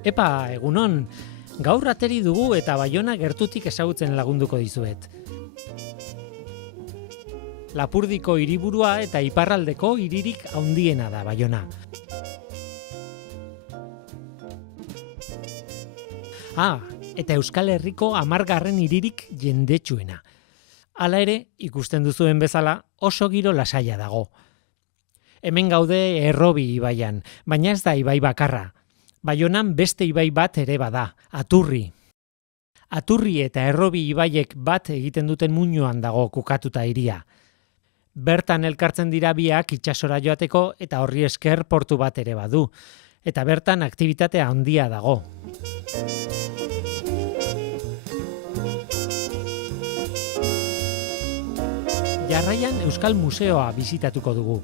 Epa, egunon, gaur ateri dugu eta Baiona gertutik ezagutzen lagunduko dizuet. Lapurdiko hiriburua eta iparraldeko hiririk handiena da Baiona. Eta Euskal Herriko 10. hiririk jendetsuena. Hala ere, ikusten duzuen bezala, oso giro lasaia dago. Hemen gaude Errobi ibaian, baina ez da ibai bakarra. Baionan beste ibai bat ere bada, Aturri. Aturri eta Errobi ibaiek bat egiten duten muinoan dago kokatuta hiria. Bertan elkartzen dira biak itsasora joateko eta horri esker portu bat ere badu. Eta bertan aktibitate handia dago. Jarraian Euskal Museoa bisitatuko dugu.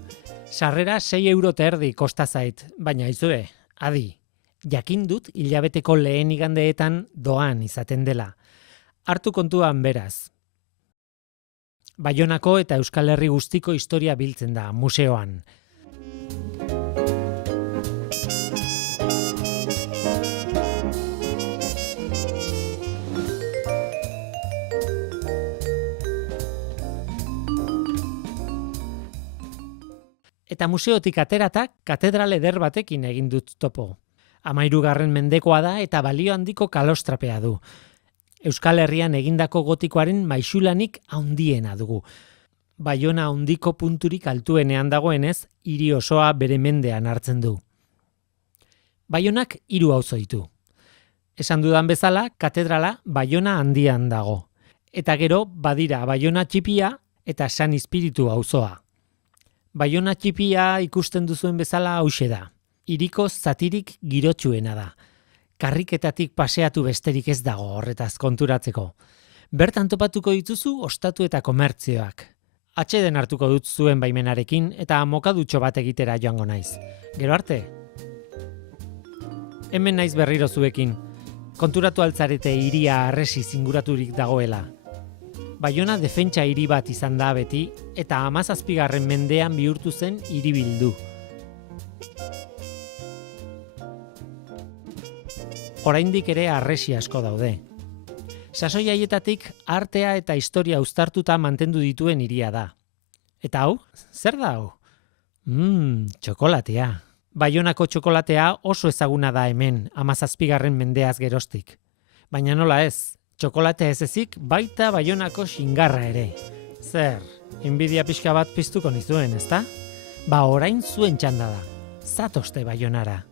Sarrera 6,50 € kosta zait, baina aizue, adi. Jakin dut hilabeteko lehen igandeetan doan izaten dela. Hartu kontuan beraz. Baionako eta Euskal Herri guztiko historia biltzen da museoan. Eta museotik aterata katedral eder batekin egin dut topo. 13. mendekoa da eta balio handiko kalostrapea du. Euskal Herrian egindako gotikoaren maisulanik handiena dugu. Baiona handiko punturik altuenean dagoenez, hiri osoa bere mendean hartzen du. Baionak 3 auzo ditu. Esan dudan bezala, katedrala Baiona handian dago. Eta gero badira Baiona txipia eta San Ispiritu auzoa. Baiona txipia ikusten duzuen bezala hauxe da. Hiriko zatirik girotsuena da. Karriketatik paseatu besterik ez dago horretaz konturatzeko. Bertan topatuko dituzu ostatu eta komertzioak. Atxeden hartuko dut zuen baimenarekin eta mokadutxo bat egitera joango naiz. Gero arte? Hemen naiz berriro zuekin. Konturatu altzarete hiria harresi zinguraturik dagoela. Baiona defentsa hiri bat izan da beti eta 17. mendean bihurtu zen hiribildu. Oraindik ere harresi asko daude. Sasoi haietatik artea eta historia uztartuta mantendu dituen hiria da. Eta hau, zer da hau? Txokolatea. Baionako txokolatea oso ezaguna da hemen, 17. mendeaz geroztik. Baina nola ez, txokolatea ez ezik baita Baionako xingarra ere. Zer, inbidia pixka bat piztuko nizuen, ezta? Orain zuen txanda da. Zatozte Baionara.